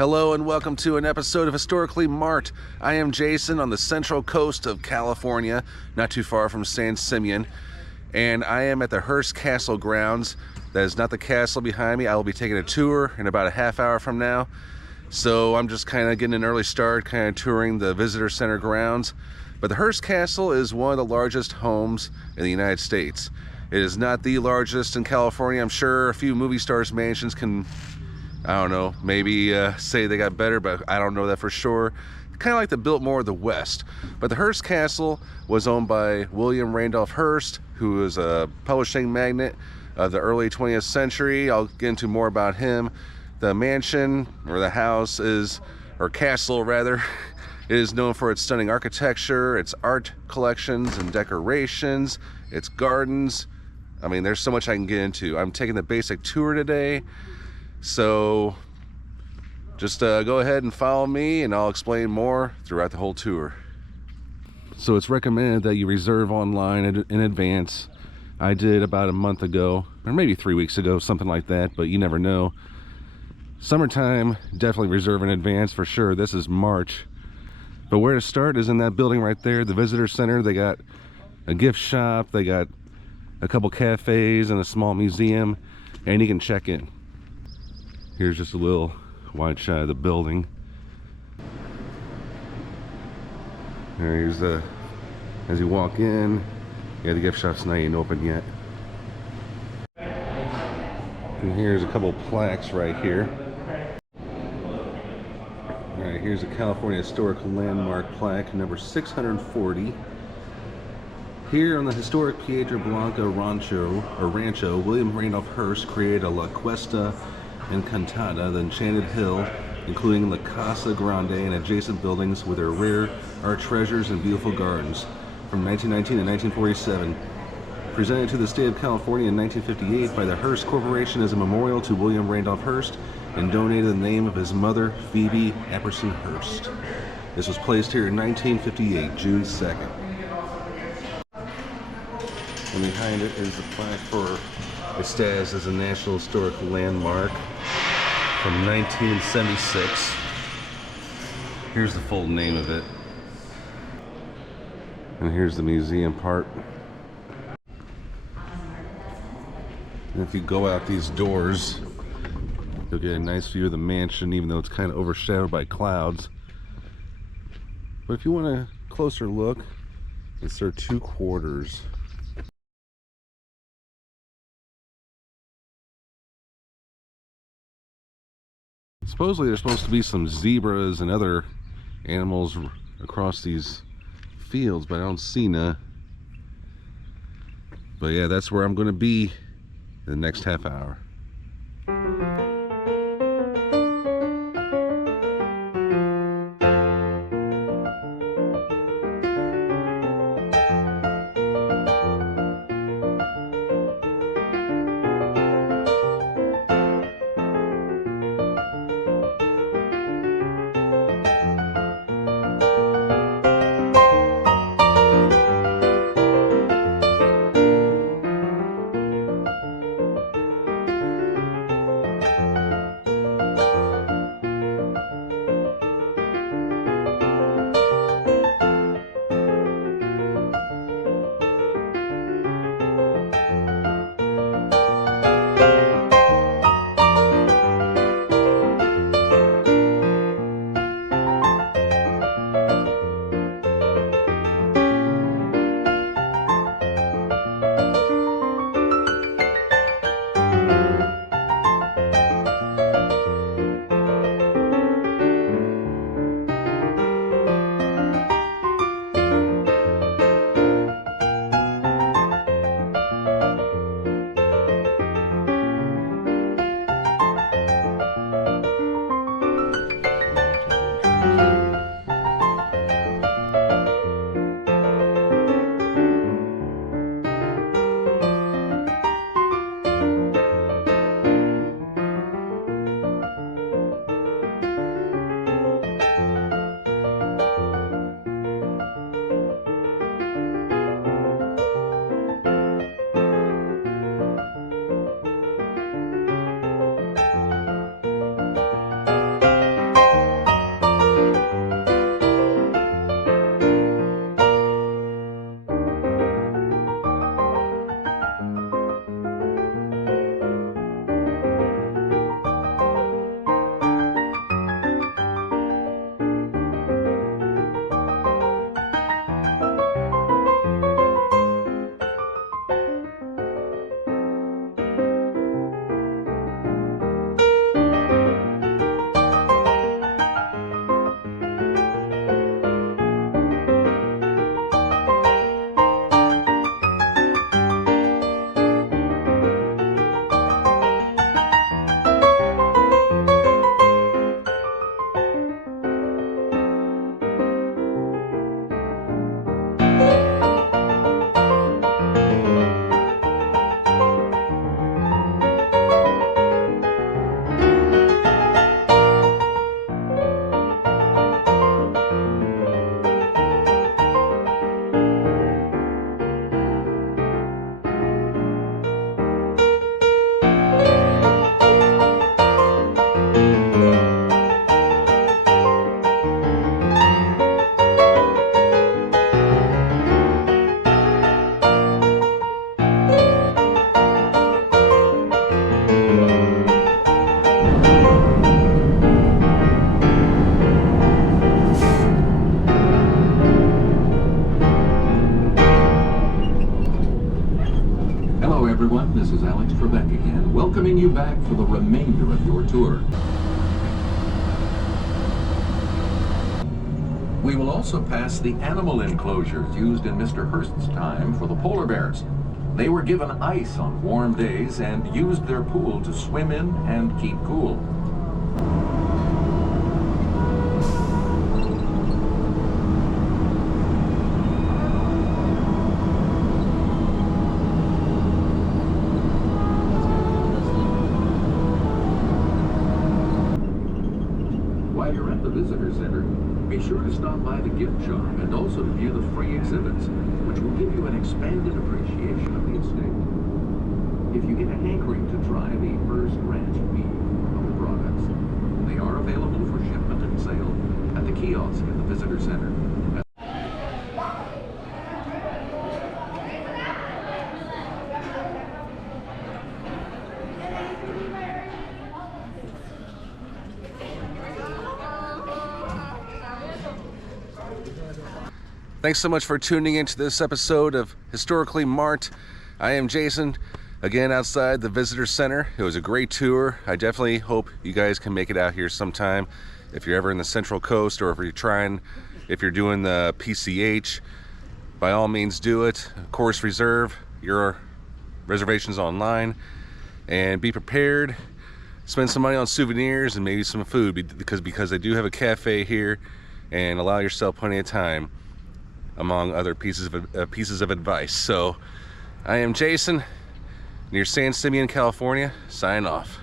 Hello and welcome to an episode of Historically Marked. I am Jason on the central coast of California, not too far from San Simeon, and I am at the Hearst Castle grounds. That is not the castle behind me. I will be taking a tour in about a half hour from now. So I'm just kind of getting an early start, kind of touring the visitor center grounds. But the Hearst Castle is one of the largest homes in the United States. It is not the largest in California. I'm sure a few movie stars' mansions can, I don't know, maybe say they got better, but I don't know that for sure. Kind of like the Biltmore of the West. But the Hearst Castle was owned by William Randolph Hearst, who was a publishing magnate of the early 20th century. I'll get into more about him. The mansion, or the house is, or castle rather, is known for its stunning architecture, its art collections and decorations, its gardens. I mean, there's so much I can get into. I'm taking the basic tour today. So just go ahead and follow me and I'll explain more throughout the whole tour. So it's recommended that you reserve online in advance. I did about a month ago, or maybe 3 weeks ago, something like that, but you never know. Summertime, definitely reserve in advance for sure. This is March. But where to start is in that building right there, the visitor center. They got a gift shop, they got a couple cafes and a small museum, and you can check in. Here's just a little wide shot of the building. Here's the, as you walk in, yeah, the gift shop's not even open yet. And here's a couple plaques right here. Alright, here's a California Historical Landmark plaque, number 640. Here on the historic Piedra Blanca Rancho, William Randolph Hearst created a La Cuesta Encantada, the Enchanted Hill, including the Casa Grande and adjacent buildings with their rare art treasures and beautiful gardens. From 1919 to 1947, presented to the state of California in 1958 by the Hearst Corporation as a memorial to William Randolph Hearst, and donated in the name of his mother, Phoebe Apperson Hearst. This was placed here in 1958, June 2nd. And behind it is the plaque for its status as a National Historic Landmark from 1976. Here's the full name of it. And here's the museum part. And if you go out these doors, you'll get a nice view of the mansion, even though it's kind of overshadowed by clouds. But if you want a closer look, it's their two quarters. Supposedly there's supposed to be some zebras and other animals across these fields, but I don't see none. But yeah, that's where I'm going to be in the next half hour. Alex Trebek again, welcoming you back for the remainder of your tour. We will also pass the animal enclosures used in Mr. Hearst's time for the polar bears. They were given ice on warm days and used their pool to swim in and keep cool. While you're at the visitor center, be sure to stop by the gift shop and also to view the free exhibits, which will give you an expanded appreciation of the estate. If you get a hankering to try the Hearst Ranch beef of the products, they are available for shipment and sale at the kiosk at the visitor center. Thanks so much for tuning into this episode of Historically Mart. I am Jason, again outside the Visitor Center. It was a great tour. I definitely hope you guys can make it out here sometime. If you're ever in the Central Coast, or if you're doing the PCH, by all means do it. Of course, reserve your reservations online and be prepared. Spend some money on souvenirs and maybe some food, because they do have a cafe here, and allow yourself plenty of time, among other pieces of advice. So I am Jason, near San Simeon, California, signing off.